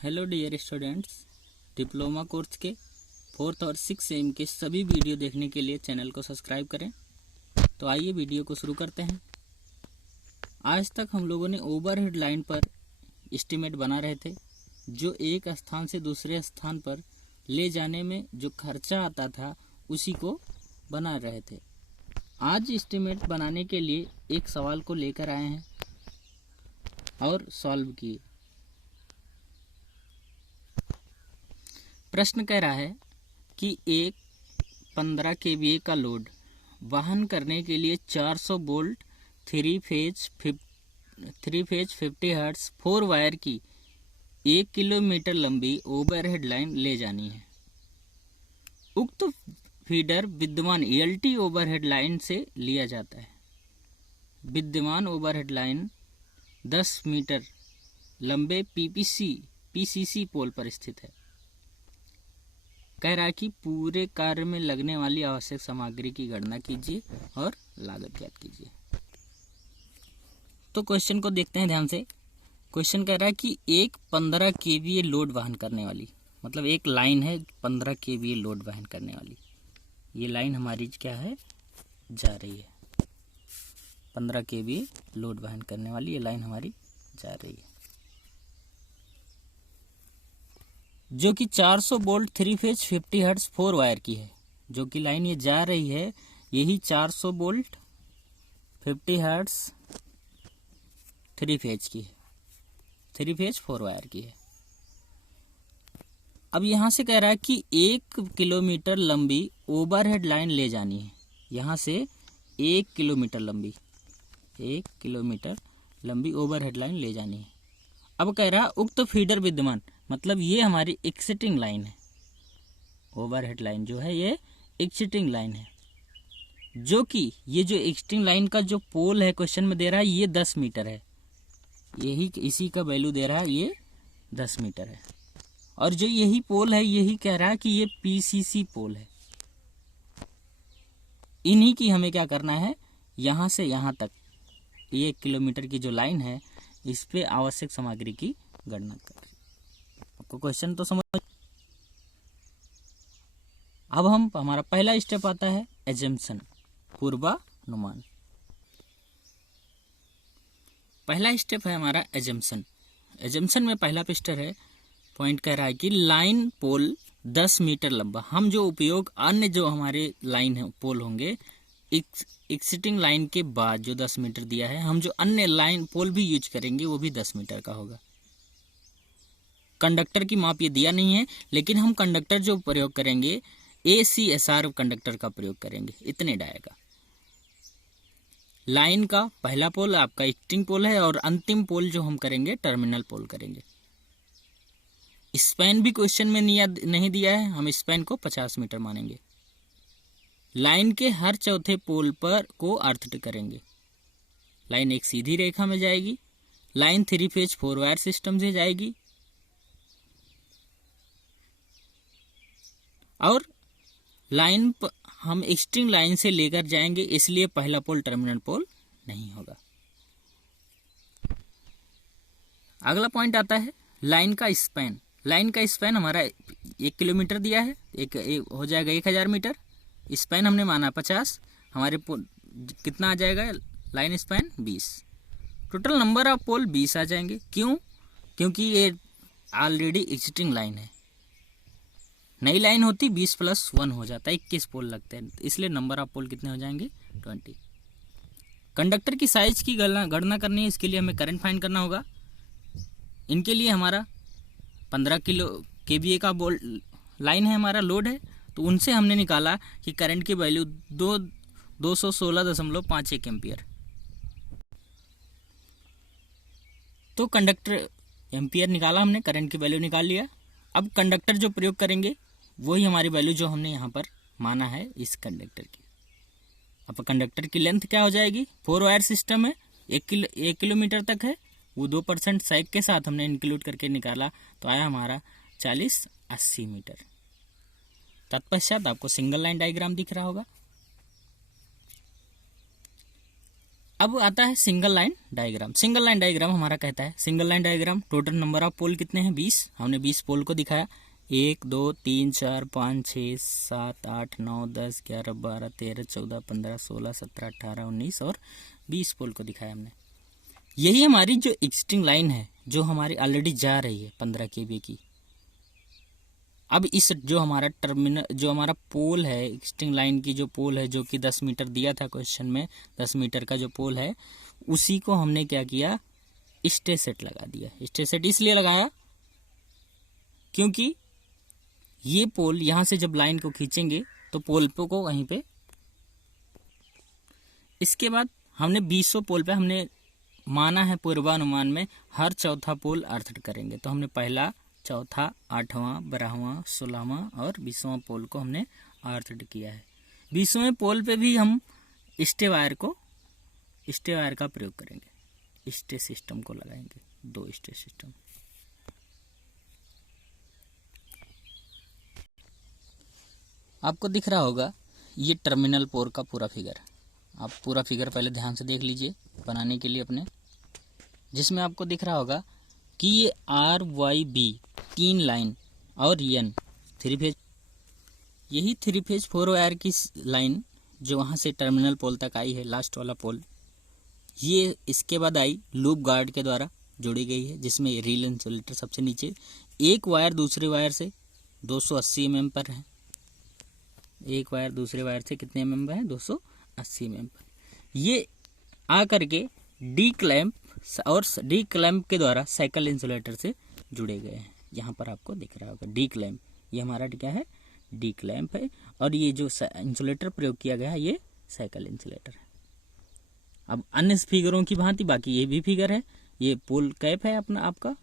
Hello dear students, diploma course के 4th और 6th same के सभी वीडियो देखने के लिए चैनल को सब्सक्राइब करें। तो आइए वीडियो को शुरू करते हैं। आज तक हम लोगों ने ओवरहेड लाइन पर एस्टीमेट बना रहे थे, जो एक स्थान से दूसरे स्थान पर ले जाने में जो खर्चा आता था उसी को बना रहे थे। आज एस्टीमेट बनाने के लिए एक सवाल को लेकर आए हैं और सॉल्व किए। प्रश्न कह रहा है कि एक 15 kVA का लोड वहन करने के लिए 400 वोल्ट 3 फेज 50 हर्ट्ज 4 वायर की 1 किलोमीटर लंबी ओवरहेड लाइन ले जानी है। उक्त फीडर विद्यमान एलटी ओवरहेड लाइन से लिया जाता है। विद्यमान ओवरहेड लाइन 10 मीटर लंबे पीसीसी पोल पर स्थित है। कह रहा है कि पूरे कार्य में लगने वाली आवश्यक सामग्री की गणना कीजिए और लागत ज्ञात कीजिए। तो क्वेश्चन को देखते हैं ध्यान से। क्वेश्चन कह रहा है कि एक 15 kVA लोड वहन करने वाली, मतलब एक लाइन है 15 kVA लोड वहन करने वाली। ये लाइन हमारी क्या है, जा रही है। 15 kVA लोड वहन करने वाली ये लाइन हमारी जा रही है, जो कि 400 वोल्ट 3 फेज 50 हर्ट्ज 4 वायर की है। जो कि लाइन ये जा रही है यही 400 वोल्ट 50 हर्ट्ज 3 फेज की है, 3 फेज 4 वायर की है। अब यहां से कह रहा है कि 1 किलोमीटर लंबी ओवरहेड लाइन ले जानी है। यहां से 1 किलोमीटर लंबी ओवरहेड लाइन ले जानी है। अब कह रहा उक्त फीडर विद्यमान, मतलब ये हमारी एक्सिटिंग लाइन है। ओवरहेड लाइन जो है ये एक्सिटिंग लाइन है, जो कि ये जो एक्सिटिंग लाइन का जो पोल है क्वेश्चन में दे रहा है ये 10 मीटर है। यही इसी का वैल्यू दे रहा है, ये 10 मीटर है। और जो यही पोल है यही कह रहा है कि ये पीसीसी पोल है। इन्हीं की हमें क्या करना है, यहां से यहां तक ये 1 किलोमीटर की जो लाइन है इस पे आवश्यक सामग्री की गणना कर। आपको क्वेश्चन तो समझ। अब हमारा पहला स्टेप आता है एजम्पशन, पूर्वानुमान। पहला स्टेप है हमारा एजम्पशन। एजम्पशन में पहला पिस्टर है, पॉइंट कह रहा है कि लाइन पोल 10 मीटर लंबा। हम जो उपयोग अन्य जो हमारे लाइन है पोल होंगे एक्सिटिंग लाइन के बाद जो 10 मीटर दिया है, हम जो अन्य लाइन पोल भी यूज करेंगे वो भी 10 मीटर का होगा। कंडक्टर की माप ये दिया नहीं है, लेकिन हम कंडक्टर जो प्रयोग करेंगे ACSR कंडक्टर का प्रयोग करेंगे, इतने डाया का। लाइन का पहला पोल आपका एक्सिटिंग पोल है और अंतिम पोल जो हम करेंगे टर्मिनल पोल करेंगे। स्पैन भी क्वेश्चन में नहीं दिया है, हम स्पैन को 50 मीटर मानेंगे। लाइन के हर चौथे पोल पर को अर्थ करेंगे। लाइन एक सीधी रेखा में जाएगी। लाइन 3 फेज 4 वायर सिस्टम से जाएगी और लाइन हम एक्सिटिंग लाइन से लेकर जाएंगे, इसलिए पहला पोल टर्मिनल पोल नहीं होगा। अगला पॉइंट आता है लाइन का स्पैन। लाइन का स्पैन हमारा 1 किलोमीटर दिया है, एक हो जाएगा 1000 मीटर। स्पैन हमने माना 50, हमारे पोल कितना आ जाएगा, line span 20। Total number of pole 20 आ जाएंगे। क्यों? क्योंकि ये ऑलरेडी एक्सिटिंग लाइन है। नई लाइन होती 20 + 1 हो जाता है, 21 पोल लगते हैं, इसलिए नंबर ऑफ पोल कितने हो जाएंगे, 20। कंडक्टर की साइज की गणना करनी है, इसके लिए हमें करंट फाइंड करना होगा। इनके लिए हमारा 15 kVA का लाइन है, हमारा लोड है, तो उनसे हमने निकाला कि करंट की वैल्यू 216.51 एम्पियर। तो कंडक्टर एम्पियर निकाला हमने, करंट की वैल्यू निकाल लिया। अब कंडक्टर जो प्रयोग करेंगे वही हमारी वैल्यू जो हमने यहाँ पर माना है इस कंडक्टर की। अब कंडक्टर की लेंथ क्या हो जाएगी, 4 वायर सिस्टम है, 1 किलोमीटर तक है, वो 2% सैग के साथ हमने इंक्लूड करके निकाला, तो आया हमारा 40-80 मीटर। तत्पश्चात आपको सिंगल लाइन डायग्राम दिख रहा होगा। अब आता है single line diagram. Single line diagram हमारा कहता है, single line diagram total number of pole कितने हैं 20, हमने 20 पोल को दिखाया। 1 2 3 4 5 6 7 8 9 10 11 12 13 14 15 16 17 18 19 और 20 पोल को दिखाया हमने। यही हमारी जो एग्जिस्टिंग लाइन है जो हमारी ऑलरेडी जा रही है 15 kV की। अब इस जो हमारा टर्मिनल जो हमारा पोल है, एग्जिस्टिंग लाइन की जो पोल है जो कि 10 मीटर दिया था क्वेश्चन में, 10 मीटर का जो पोल है उसी को हमने क्या किया, स्टे सेट लगा दिया। स्टे सेट इसलिए लगाया क्योंकि ये पोल यहाँ से जब लाइन को खींचेंगे तो पोल को वहीं पे, इसके बाद हमने 20 पोल पे हमने माना है पूर्वानुमान में हर चौथा पोल अर्थड करेंगे। तो हमने पहला, चौथा, 8वां, 12वां, 16वां और 20वां पोल को हमने अर्थड किया है। 20वें पोल पे भी हम स्टे वायर का प्रयोग करेंगे, स्टे सिस्टम को लगाएंगे, 2 स्टे सिस्टम। आपको दिख रहा होगा ये टर्मिनल पोल का पूरा फिगर। आप पूरा फिगर पहले ध्यान से देख लीजिए बनाने के लिए अपने, जिसमें आपको दिख रहा होगा कि ये RYB 3 लाइन और N 3 फेज, यही 3 फेज 4 वायर की लाइन जो वहाँ से टर्मिनल पोल तक आई है, लास्ट वाला पोल, ये इसके बाद आई लूप गार्ड के द्वारा जोड़ी गई है, जिसमें रील इंसुलेटर सबसे नीचे। एक वायर दूसरे वायर से 280 mm पर है, एक वायर दूसरे वायर से कितने mm पर है, 280 mm पर। ये आ करके डी क्लैंप और डी क्लैंप के द्वारा साइकिल इंसुलेटर से जुड़े गए हैं। यहाँ पर आपको दिख रहा होगा डी क्लैंप, ये हमारा क्या है, डी क्लैंप है। और ये जो इंसुलेटर प्रयोग किया गया है ये साइकिल इंसुलेटर है। अब अन्य फिगरों की भांति बाकी ये भी फिगर है, ये पोल कैप है अपना आपका।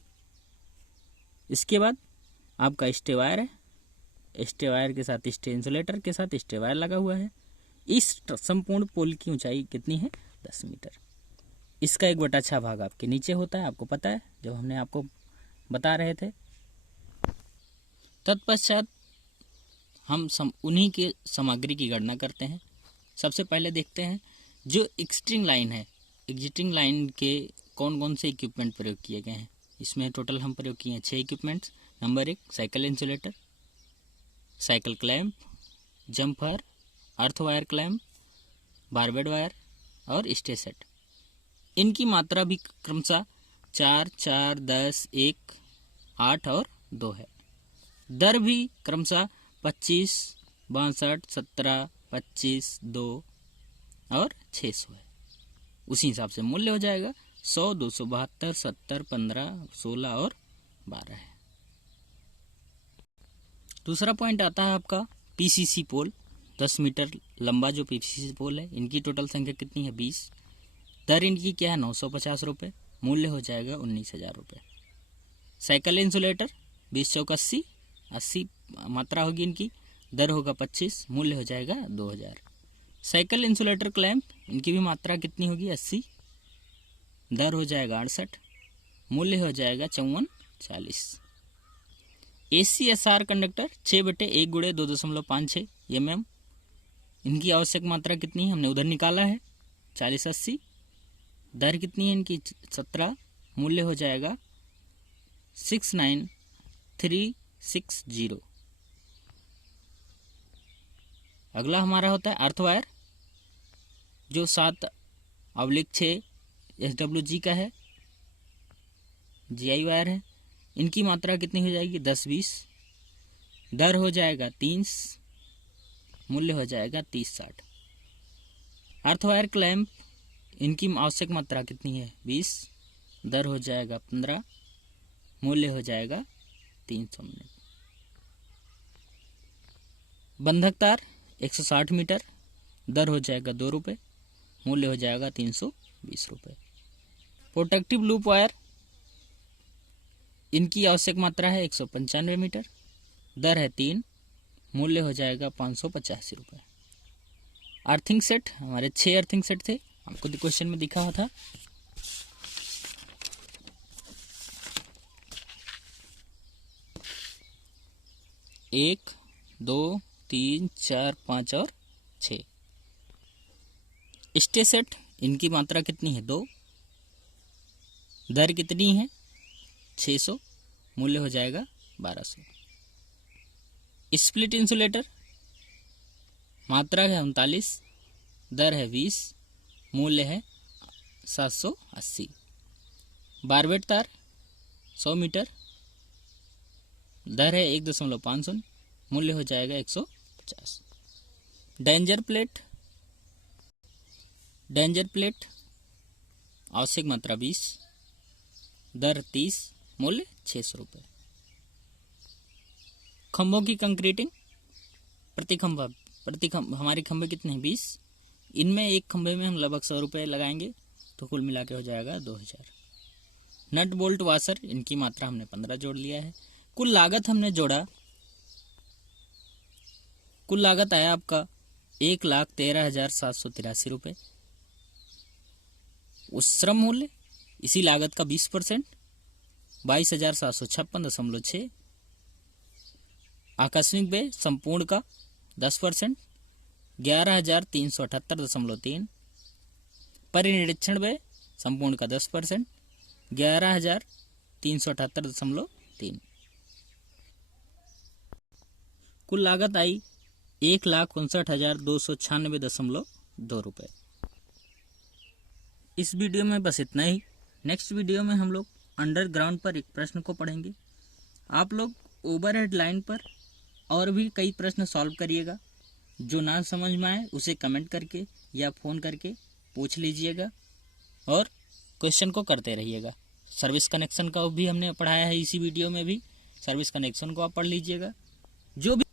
इसके बाद आपका स्टे वायर है, स्टे वायर के साथ स्टे इंसुलेटर के साथ स्टे वायर लगा हुआ है। इस संपूर्ण पोल की ऊंचाई कितनी है, 10 मीटर। इसका 1/6 भाग आपके नीचे होता है, आपको पता है जब हमने आपको बता रहे थे। तत्पश्चात हम उन्हीं के सामग्री की गणना करते हैं। सबसे पहले देखते हैं जो एग्जिस्टिंग लाइन है, एग्जिस्टिंग लाइन के कौन कौन से इक्विपमेंट प्रयोग किए गए हैं। इसमें टोटल हम प्रयोग किए हैं 6 equipments. Number 1 cycle insulator, cycle clamp, jumper, earth wire clamp, barbed wire और स्टे सेट। इनकी मात्रा भी क्रमशः 4, 4, 10, 1, 8 और 2 है। दर भी क्रमशः 25, 62, 17, 25, 2 और 600 है। उसी हिसाब से मूल्य हो जाएगा 100, 272, 70, 15, 16 और 12 है। दूसरा पॉइंट आता है आपका पीसीसी पोल। 10 मीटर लंबा जो पीसीसी पोल है, इनकी टोटल संख्या कितनी है, 20। दर इनकी क्या है, 950 रुपये। मूल्य हो जाएगा 19,000 रुपये। साइकिल इंसुलेटर 20 चौक 80, 80 मात्रा होगी इनकी। दर होगा 25, मूल्य हो जाएगा 2,000। साइकिल इंसुलेटर क्लैंप, इनकी भी मात्रा कितनी होगी, 80। दर हो जाएगा 68, मूल्य हो जाएगा 54,40। ACSR कंडक्टर 6/1 × 2.56 mm, इनकी आवश्यक मात्रा कितनी है, हमने उधर निकाला है 40-80। दर कितनी है इनकी, 17, मूल्य हो जाएगा 69,360। अगला हमारा होता है अर्थ वायर जो 7/6 SWG का है, GI वायर है। इनकी मात्रा कितनी हो जाएगी, 10-20। दर हो जाएगा 30, मूल्य हो जाएगा 30-60। अर्थ वायर क्लैंप, इनकी आवश्यक मात्रा कितनी है, 20। दर हो जाएगा 15, मूल्य हो जाएगा 300 मिनट। बंधक तार 160 मीटर, दर हो जाएगा 2 रुपये, मूल्य हो जाएगा 320 रुपये। प्रोटेक्टिव लूप वायर, इनकी आवश्यक मात्रा है 195 मीटर, दर है 3, मूल्य हो जाएगा 585 रुपये। अर्थिंग सेट, हमारे 6 अर्थिंग सेट थे, आपको क्वेश्चन में दिखा हुआ था। एक, 2, 3, 4, 5 और 6। स्टे सेट इनकी मात्रा कितनी है 2, दर कितनी है 600, मूल्य हो जाएगा 1200। स्प्लिट इंसुलेटर, मात्रा है 39, दर है 20, मूल्य है 780। बारबेट तार 100 मीटर, दर है 1.50, मूल्य हो जाएगा 150। डेंजर प्लेट, आवश्यक मात्रा 20, दर 30, मूल्य 600 रुपये। खंभों की कंक्रीटिंग, प्रति खंभा हमारे खंभे कितने हैं 20, इनमें एक खंभे में हम लगभग 100 रुपये लगाएंगे तो कुल मिला के हो जाएगा 2000। नट बोल्ट वाशर, इनकी मात्रा हमने 15 जोड़ लिया है। कुल लागत हमने जोड़ा, कुल लागत आया आपका 1,13,783 रुपये। उस श्रम मूल्य इसी लागत का 20% 22,756.6। आकस्मिक व्यय संपूर्ण का 10% 11,378.3। परिनिरीक्षण व्यय संपूर्ण का 10% 11,378.3। कुल लागत आई 1,59,296.2 रुपये। इस वीडियो में बस इतना ही। नेक्स्ट वीडियो में हम लोग अंडरग्राउंड पर एक प्रश्न को पढ़ेंगे। आप लोग ओवरहेड लाइन पर और भी कई प्रश्न सॉल्व करिएगा। जो ना समझ में आए उसे कमेंट करके या फ़ोन करके पूछ लीजिएगा और क्वेश्चन को करते रहिएगा। सर्विस कनेक्शन का भी हमने पढ़ाया है इसी वीडियो में भी, सर्विस कनेक्शन को आप पढ़ लीजिएगा। जो भी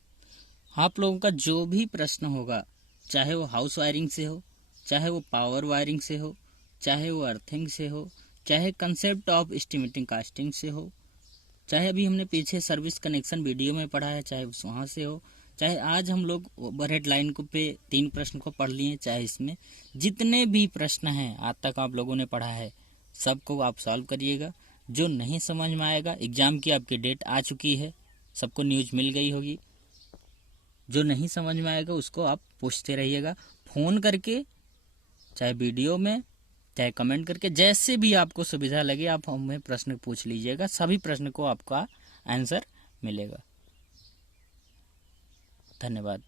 आप लोगों का जो भी प्रश्न होगा, चाहे वो हाउस वायरिंग से हो, चाहे वो पावर वायरिंग से हो, चाहे वो अर्थिंग से हो, चाहे कंसेप्ट ऑफ एस्टिमेटिंग कास्टिंग से हो, चाहे अभी हमने पीछे सर्विस कनेक्शन वीडियो में पढ़ा है चाहे वहाँ से हो, चाहे आज हम लोग ओवरहेड लाइन को पे 3 प्रश्न को पढ़ लिए, चाहे इसमें जितने भी प्रश्न हैं आज तक आप लोगों ने पढ़ा है सबको आप सॉल्व करिएगा। जो नहीं समझ में आएगा, एग्ज़ाम की आपकी डेट आ चुकी है, सबको न्यूज़ मिल गई होगी। जो नहीं समझ में आएगा उसको आप पूछते रहिएगा फ़ोन करके, चाहे वीडियो में, चाहे कमेंट करके, जैसे भी आपको सुविधा लगे आप हमें प्रश्न पूछ लीजिएगा। सभी प्रश्न को आपका आंसर मिलेगा। धन्यवाद।